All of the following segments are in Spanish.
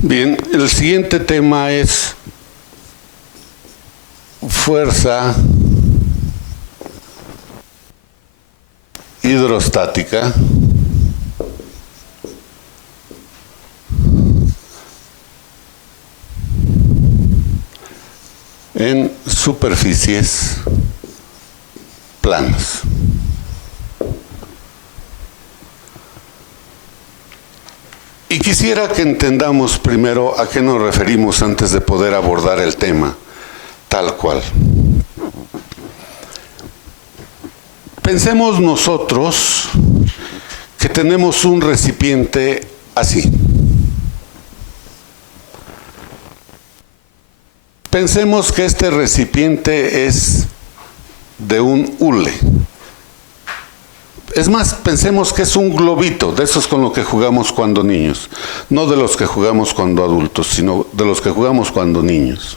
Bien, el siguiente tema es fuerza hidrostática en superficies planas. Y quisiera que entendamos primero a qué nos referimos antes de poder abordar el tema tal cual. Pensemos nosotros que tenemos un recipiente así. Pensemos que este recipiente es de un hule. Es más, pensemos que es un globito, de esos con los que jugamos cuando niños. No de los que jugamos cuando adultos, sino de los que jugamos cuando niños.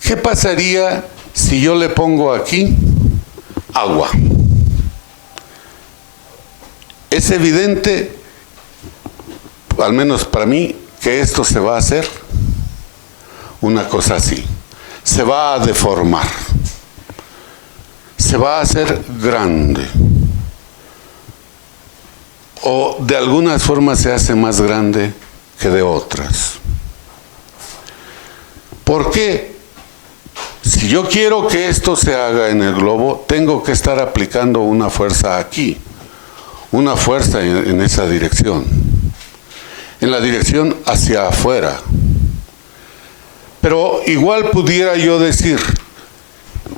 ¿Qué pasaría si yo le pongo aquí agua? Es evidente, al menos para mí, que esto se va a hacer una cosa así. Se va a deformar. Se va a hacer grande. O de algunas formas se hace más grande que de otras. ¿Por qué? Si yo quiero que esto se haga en el globo, tengo que estar aplicando una fuerza aquí, una fuerza en esa dirección, en la dirección hacia afuera. Pero igual pudiera yo decir,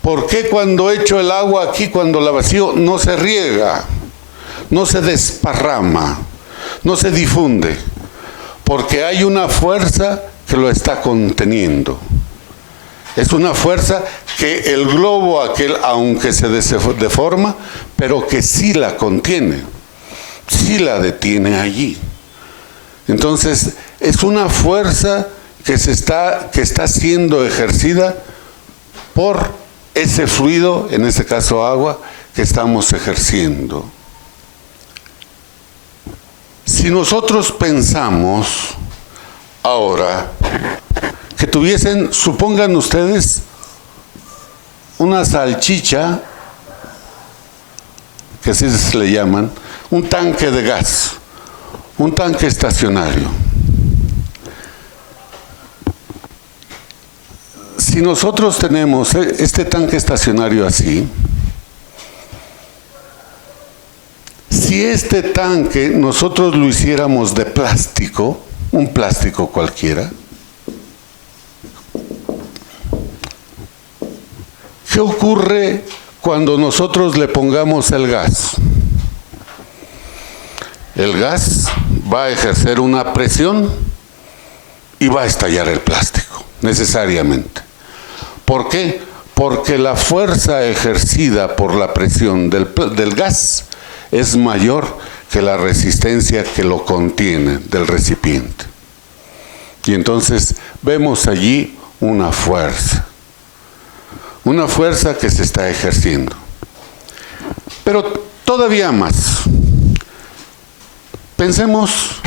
¿por qué cuando echo el agua aquí, cuando la vacío, no se riega, no se desparrama, no se difunde? Porque hay una fuerza que lo está conteniendo. Es una fuerza que el globo aquel, aunque se deforma, pero que sí la contiene, sí la detiene allí. Entonces, es una fuerza que está siendo ejercida por ese fluido, en este caso agua, que estamos ejerciendo. Si nosotros pensamos ahora que tuviesen, supongan ustedes, una salchicha, que así se le llaman, un tanque de gas, un tanque estacionario. Si nosotros tenemos este tanque estacionario así, si este tanque nosotros lo hiciéramos de plástico, un plástico cualquiera, ¿qué ocurre cuando nosotros le pongamos el gas? El gas va a ejercer una presión y va a estallar el plástico, necesariamente. ¿Por qué? Porque la fuerza ejercida por la presión del gas es mayor que la resistencia que lo contiene del recipiente. Y entonces vemos allí una fuerza que se está ejerciendo. Pero todavía más. Pensemos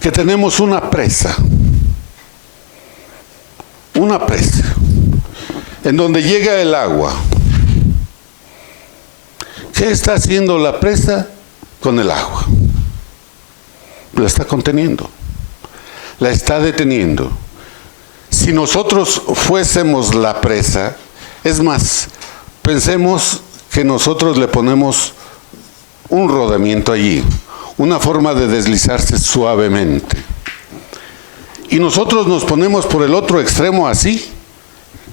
que tenemos una presa, en donde llega el agua. ¿Qué está haciendo la presa con el agua? La está conteniendo, la está deteniendo. Si nosotros fuésemos la presa, es más, pensemos que nosotros le ponemos un rodamiento allí, una forma de deslizarse suavemente. Y nosotros nos ponemos por el otro extremo así.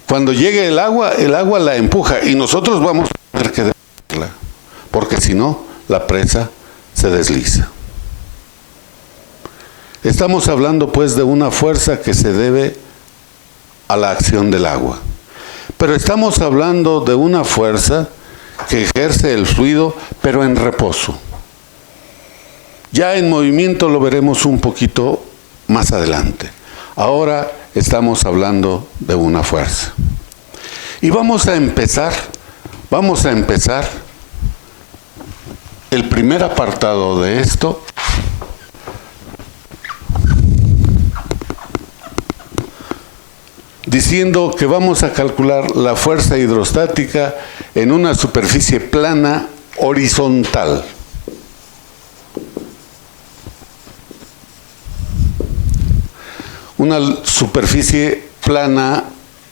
Cuando llegue el agua la empuja y nosotros vamos a tener que detenerla, porque si no, la presa se desliza. Estamos hablando pues de una fuerza que se debe a la acción del agua. Pero estamos hablando de una fuerza que ejerce el fluido, pero en reposo. Ya en movimiento lo veremos un poquito más adelante. Ahora estamos hablando de una fuerza. Y vamos a empezar el primer apartado de esto diciendo que vamos a calcular la fuerza hidrostática en una superficie plana horizontal. Una superficie plana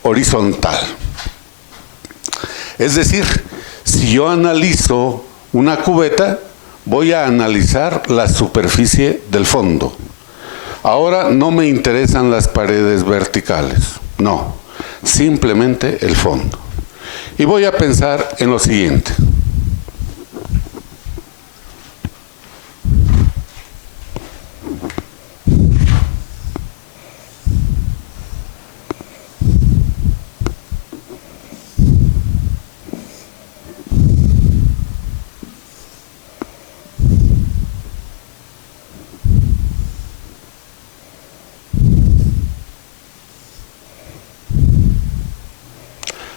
horizontal. Es decir, si yo analizo una cubeta, voy a analizar la superficie del fondo. Ahora no me interesan las paredes verticales, no, simplemente el fondo. Y voy a pensar en lo siguiente.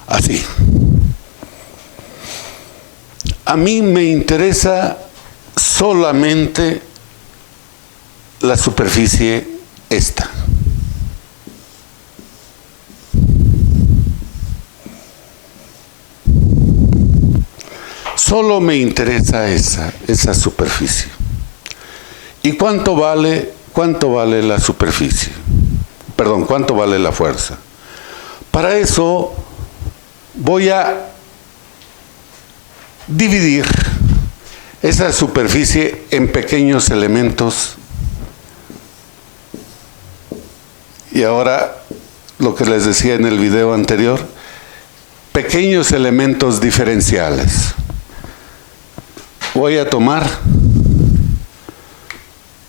Así. A mí me interesa solamente la superficie esta. Solo me interesa esa superficie. ¿Y cuánto vale la superficie? Perdón, ¿cuánto vale la fuerza? Para eso voy a dividir esa superficie en pequeños elementos. Y ahora, lo que les decía en el video anterior, pequeños elementos diferenciales. Voy a tomar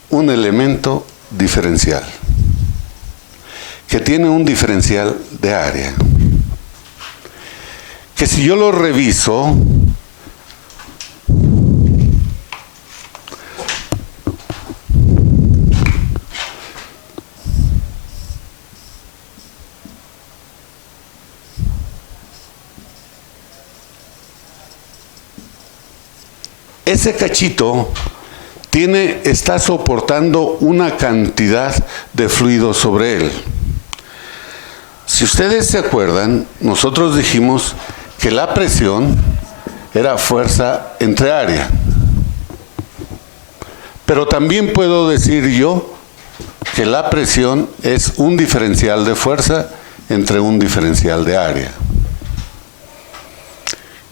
un elemento diferencial que tiene un diferencial de área, que si yo lo reviso, ese cachito está soportando una cantidad de fluido sobre él. Si ustedes se acuerdan, nosotros dijimos que la presión era fuerza entre área. Pero también puedo decir yo que la presión es un diferencial de fuerza entre un diferencial de área.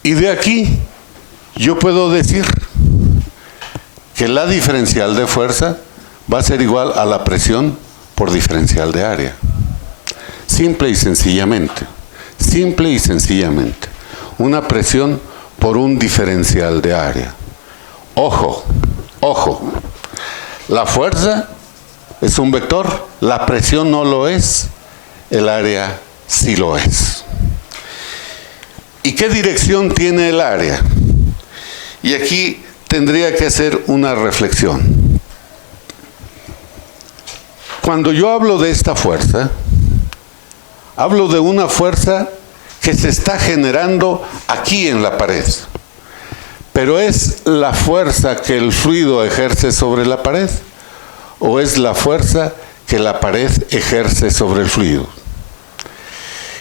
Y de aquí yo puedo decir que la diferencial de fuerza va a ser igual a la presión por diferencial de área. Simple y sencillamente. Simple y sencillamente. Una presión por un diferencial de área. Ojo, ojo. La fuerza es un vector, la presión no lo es, el área sí lo es. ¿Y qué dirección tiene el área? Y aquí tendría que hacer una reflexión. Cuando yo hablo de esta fuerza, hablo de una fuerza que se está generando aquí en la pared. Pero ¿es la fuerza que el fluido ejerce sobre la pared? ¿O es la fuerza que la pared ejerce sobre el fluido?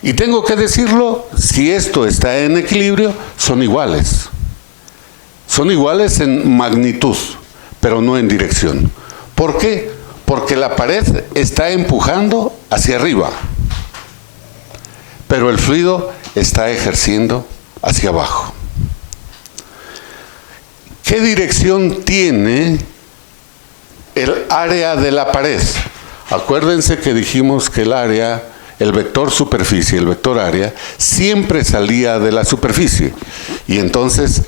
Y tengo que decirlo, si esto está en equilibrio, son iguales. Son iguales en magnitud, pero no en dirección. ¿Por qué? Porque la pared está empujando hacia arriba, pero el fluido está ejerciendo hacia abajo. ¿Qué dirección tiene el área de la pared? Acuérdense que dijimos que el área, el vector superficie, el vector área, siempre salía de la superficie. Y entonces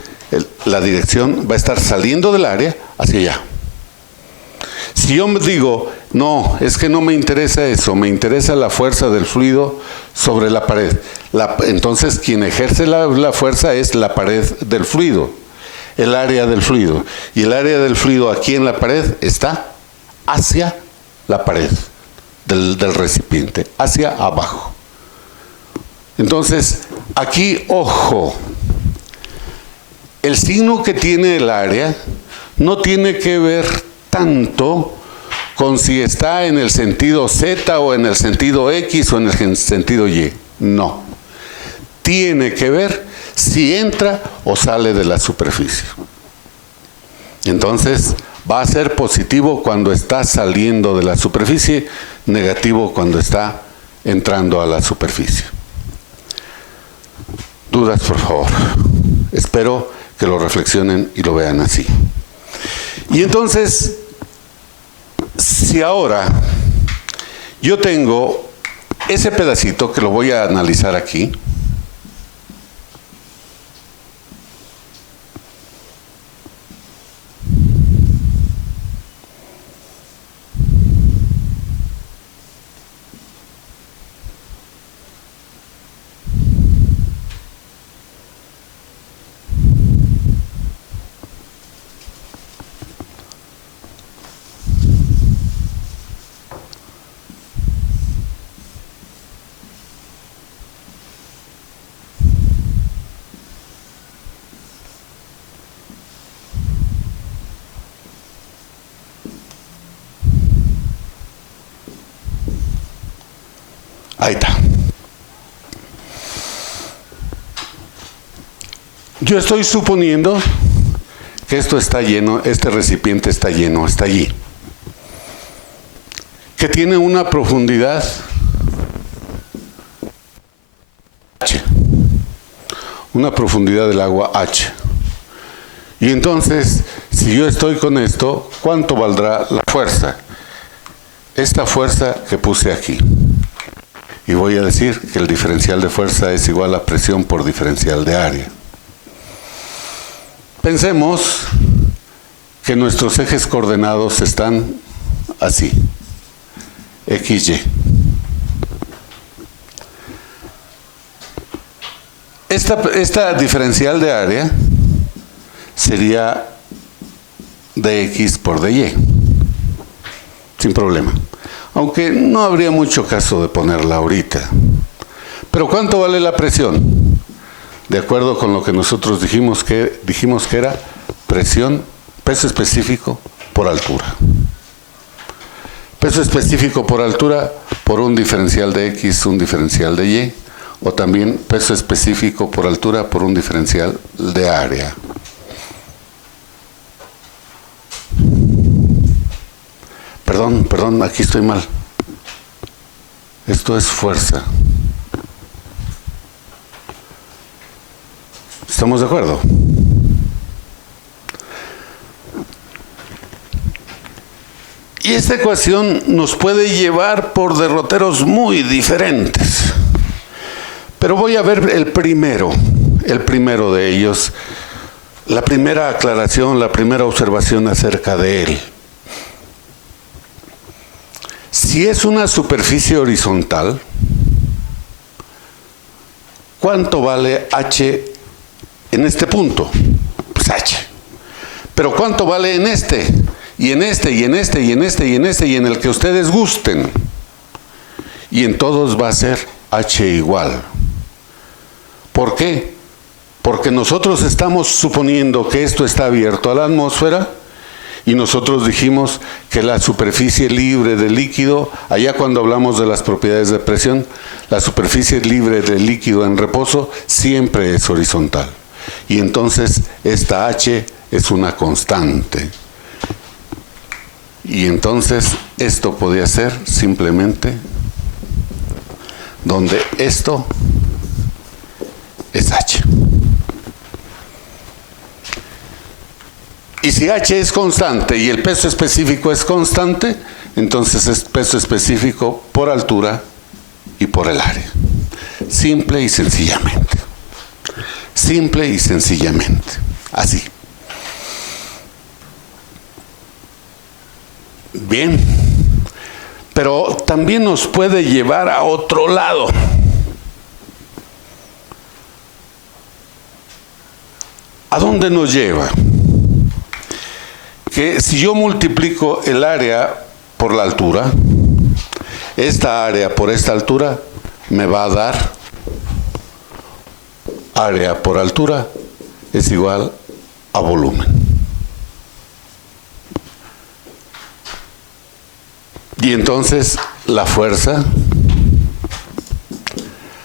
la dirección va a estar saliendo del área hacia allá. Si yo me digo, no, es que no me interesa eso, me interesa la fuerza del fluido sobre la pared. Entonces quien ejerce la fuerza es la pared del fluido, el área del fluido. Y el área del fluido aquí en la pared está hacia la pared del recipiente, hacia abajo. Entonces, aquí, ojo, el signo que tiene el área no tiene que ver tanto con si está en el sentido Z o en el sentido X o en el sentido Y. No. Tiene que ver si entra o sale de la superficie. Entonces, va a ser positivo cuando está saliendo de la superficie, negativo cuando está entrando a la superficie. Dudas, por favor. Espero que lo reflexionen y lo vean así. Y entonces, si ahora yo tengo ese pedacito que lo voy a analizar aquí, ahí está. Yo estoy suponiendo que esto está lleno, este recipiente está lleno, está allí. Que tiene una profundidad H. Una profundidad del agua H. Y entonces, si yo estoy con esto, ¿cuánto valdrá la fuerza? Esta fuerza que puse aquí. Y voy a decir que el diferencial de fuerza es igual a presión por diferencial de área. Pensemos que nuestros ejes coordenados están así, XY. Esta diferencial de área sería dx por dy, sin problema. Aunque no habría mucho caso de ponerla ahorita. Pero ¿cuánto vale la presión? De acuerdo con lo que nosotros dijimos que era presión, peso específico por altura. Peso específico por altura por un diferencial de X, un diferencial de Y, o también peso específico por altura por un diferencial de área. Perdón, aquí estoy mal. Esto es fuerza. ¿Estamos de acuerdo? Y esta ecuación nos puede llevar por derroteros muy diferentes. Pero voy a ver el primero de ellos, la primera aclaración, la primera observación acerca de él. Si es una superficie horizontal, ¿cuánto vale H en este punto? Pues H. Pero ¿cuánto vale en este? Y en este, y en este, y en este, y en este, y en el que ustedes gusten. Y en todos va a ser H igual. ¿Por qué? Porque nosotros estamos suponiendo que esto está abierto a la atmósfera y nosotros dijimos que la superficie libre de líquido, allá cuando hablamos de las propiedades de presión, la superficie libre de líquido en reposo siempre es horizontal. Y entonces esta H es una constante. Y entonces esto podría ser simplemente donde esto es H. Y si H es constante y el peso específico es constante, entonces es peso específico por altura y por el área. Simple y sencillamente. Simple y sencillamente. Así. Bien. Pero también nos puede llevar a otro lado. ¿A dónde nos lleva? Que si yo multiplico el área por la altura. Esta área por esta altura me va a dar área por altura es igual a volumen. Y entonces la fuerza,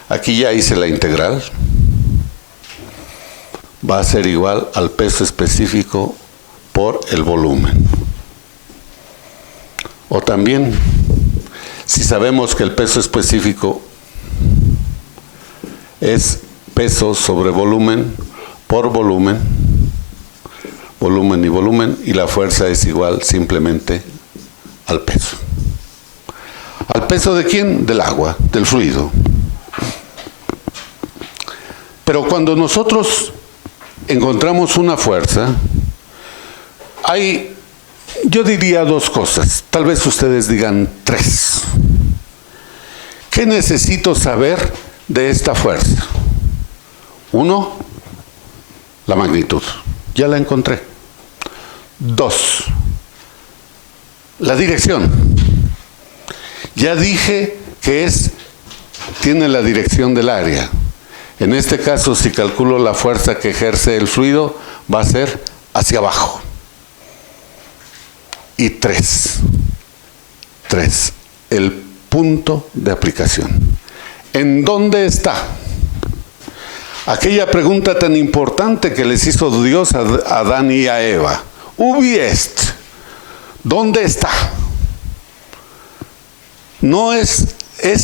aquí ya hice la integral, va a ser igual al peso específico por el volumen. O también, si sabemos que el peso específico es peso sobre volumen por volumen, volumen y volumen, y la fuerza es igual simplemente al peso. ¿Al peso de quién? Del agua, del fluido. Pero cuando nosotros encontramos una fuerza, hay, yo diría dos cosas, tal vez ustedes digan tres. ¿Qué necesito saber de esta fuerza? Uno, la magnitud, ya la encontré. Dos, la dirección. Ya dije que tiene la dirección del área. En este caso, si calculo la fuerza que ejerce el fluido, va a ser hacia abajo. Y tres, el punto de aplicación. ¿En dónde está? Aquella pregunta tan importante que les hizo Dios a Adán y a Eva. Ubi est. ¿Dónde está? No es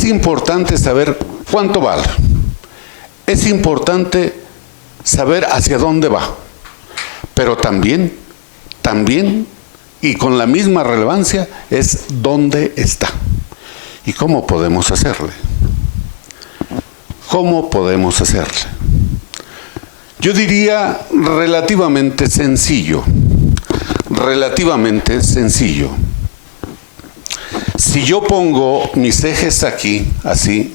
importante saber cuánto vale. Es importante saber hacia dónde va. Pero también, y con la misma relevancia, es dónde está. ¿Y cómo podemos hacerle? ¿Cómo podemos hacerle? Yo diría relativamente sencillo. Relativamente sencillo. Si yo pongo mis ejes aquí, así,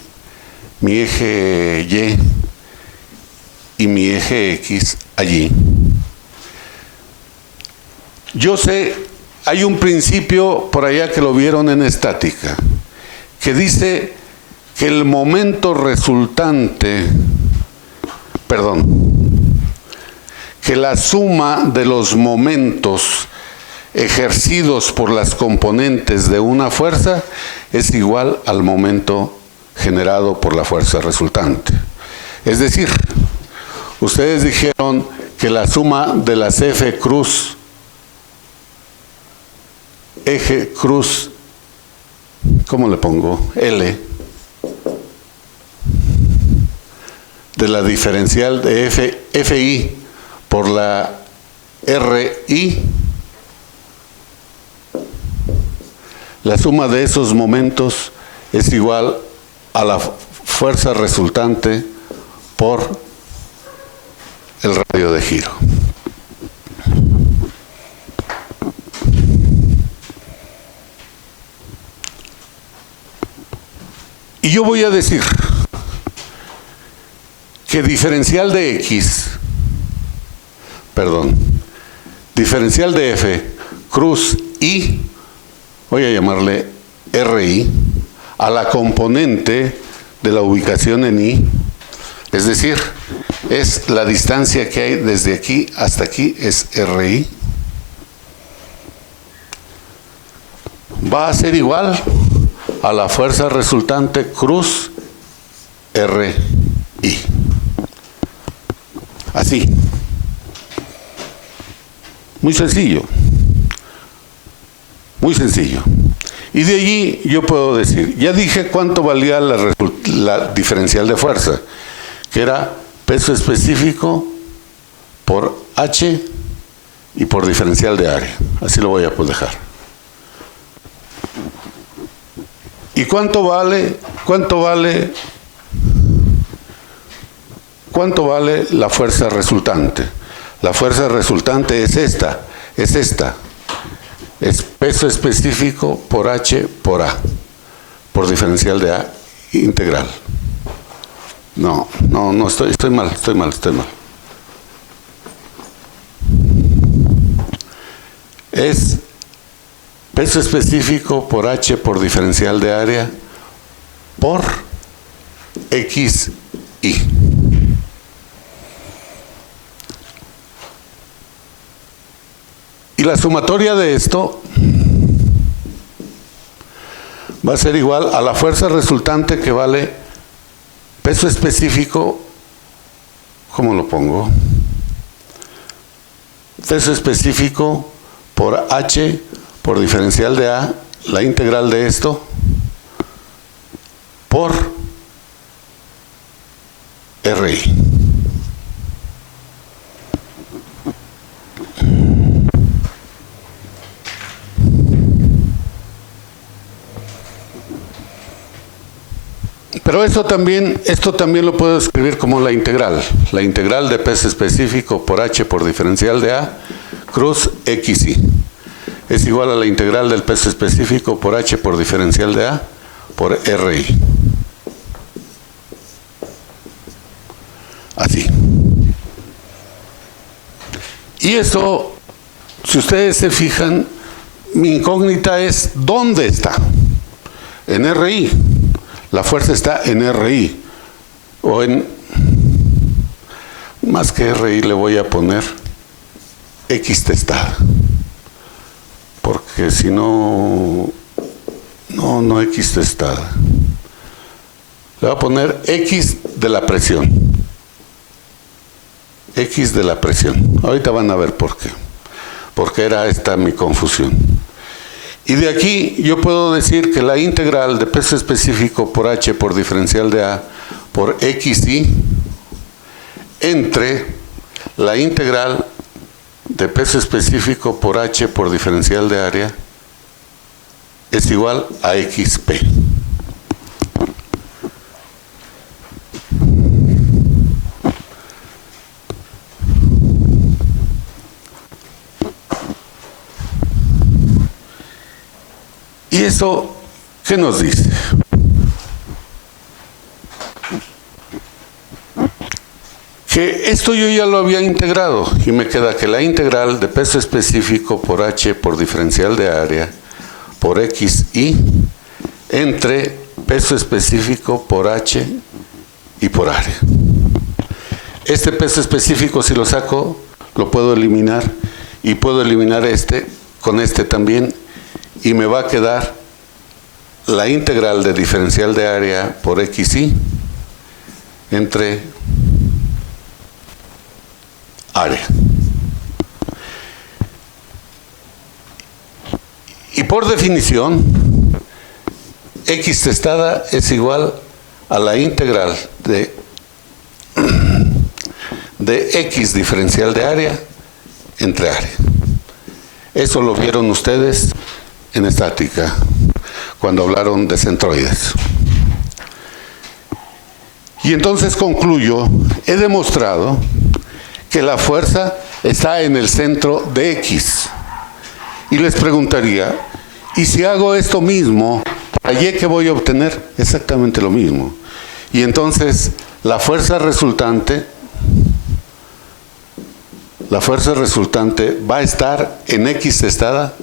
mi eje Y y mi eje X allí, yo sé, hay un principio por allá que lo vieron en estática, que dice que el momento resultante, que la suma de los momentos ejercidos por las componentes de una fuerza es igual al momento generado por la fuerza resultante. Es decir, ustedes dijeron que la suma de las F cruz, eje cruz, ¿cómo le pongo? L, de la diferencial de FI por la RI, la suma de esos momentos es igual a la fuerza resultante por el radio de giro. Y yo voy a decir que diferencial de diferencial de F, cruz I, voy a llamarle RI, a la componente de la ubicación en I, es decir, es la distancia que hay desde aquí hasta aquí, es RI, va a ser igual a la fuerza resultante cruz RI. Así. Muy sencillo. Muy sencillo. Y de allí yo puedo decir, ya dije cuánto valía la diferencial de fuerza, que era peso específico por H y por diferencial de área. Así lo voy a dejar. ¿Y cuánto vale la fuerza resultante? La fuerza resultante es esta. Es peso específico por H por A, por diferencial de A integral. No, estoy mal. Es peso específico por H por diferencial de área por XI. Y la sumatoria de esto va a ser igual a la fuerza resultante, que vale peso específico, ¿cómo lo pongo? Peso específico por H por diferencial de A, la integral de esto, por RI. Pero esto también lo puedo escribir como la integral de peso específico por H por diferencial de A cruz XI. Es igual a la integral del peso específico por H por diferencial de A por RI. Así. Y eso, si ustedes se fijan, mi incógnita es ¿dónde está? En RI. La fuerza está en RI. O en, más que RI le voy a poner X testada. Porque si no X testada. Le voy a poner X de la presión. X de la presión. Ahorita van a ver por qué. Porque era esta mi confusión. Y de aquí yo puedo decir que la integral de peso específico por H por diferencial de A por XI entre la integral de peso específico por H por diferencial de área es igual a XP. ¿Y eso qué nos dice? Que esto yo ya lo había integrado y me queda que la integral de peso específico por H por diferencial de área por XI entre peso específico por H y por área. Este peso específico, si lo saco, lo puedo eliminar y puedo eliminar este con este también, y me va a quedar la integral de diferencial de área por XI entre área. Y por definición, X testada es igual a la integral de X diferencial de área entre área. Eso lo vieron ustedes en estática, cuando hablaron de centroides. Y entonces concluyo, he demostrado que la fuerza está en el centro de X. Y les preguntaría, ¿y si hago esto mismo, para Y qué voy a obtener? Exactamente lo mismo. Y entonces la fuerza resultante va a estar en X testada